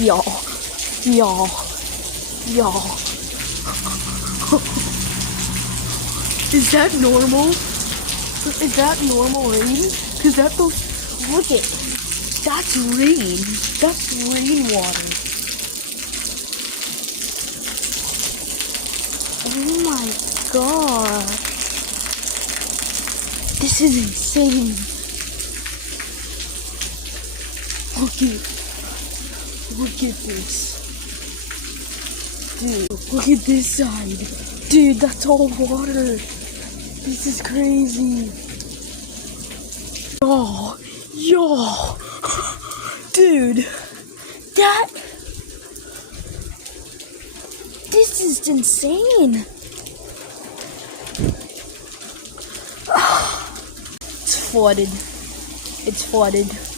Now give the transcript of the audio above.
Y'all. Y'all. Y'all. Is that normal? Is that normal rain? Cause that goes, look it. That's rain. That's rainwater. Oh my god. This is insane. Look at this. Dude, look at this side. Dude, that's all water. This is crazy. Yo. Dude, this is insane. It's flooded. It's flooded.